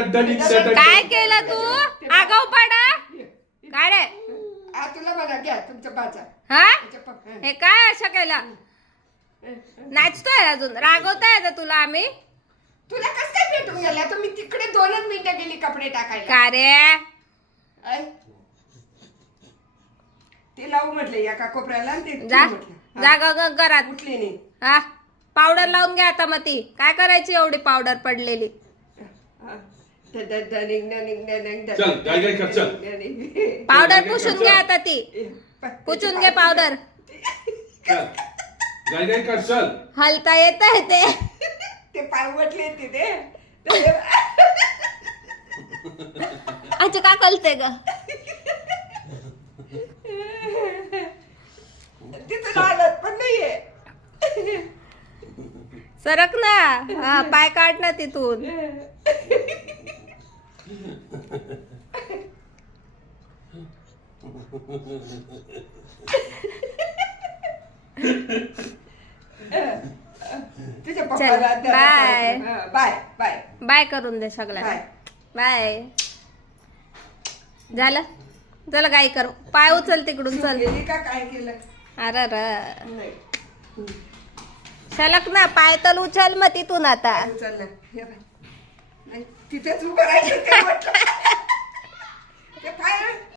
काय केलं तू आगाऊपणा काय रे तुला म्हणा घ्या तुमच्या बाचा हा हे काय असं केलं नाचतोय अजून रागवताय ना तुला आम्ही तुला कस काय भेटून गेला तुम्ही तिकडे 2च मिनिटं गेली कपडे टाकायला का रे ते लावू म्हटलं एका कोपऱ्याला आणि ते जा म्हटलं जा घरात उठले नाही हा पावडर लावून घ्या आता मग ती काय करायची एवढी पावडर पडलेली पावडर पुसून घ्या आता ती पुसून घे पावडर हलता येत आहे ते पाय वटले तिथे अच्छा का कळते ग तिथं हालत पण नाहीये सरक ना हा पाय काढ ना तिथून तुझ्या पप्पाला बाय बाय बाय बाय करून दे सगळ्यांना बाय झालं चला काय करू पाय उचल तिकडून चल गेली का काय केलं अरे नाही सलक ना पाय तर उचल मग तिथून आता उचललं हे बाय. नाही, तिथेच उभं राहायचं काय म्हटलं ते पाय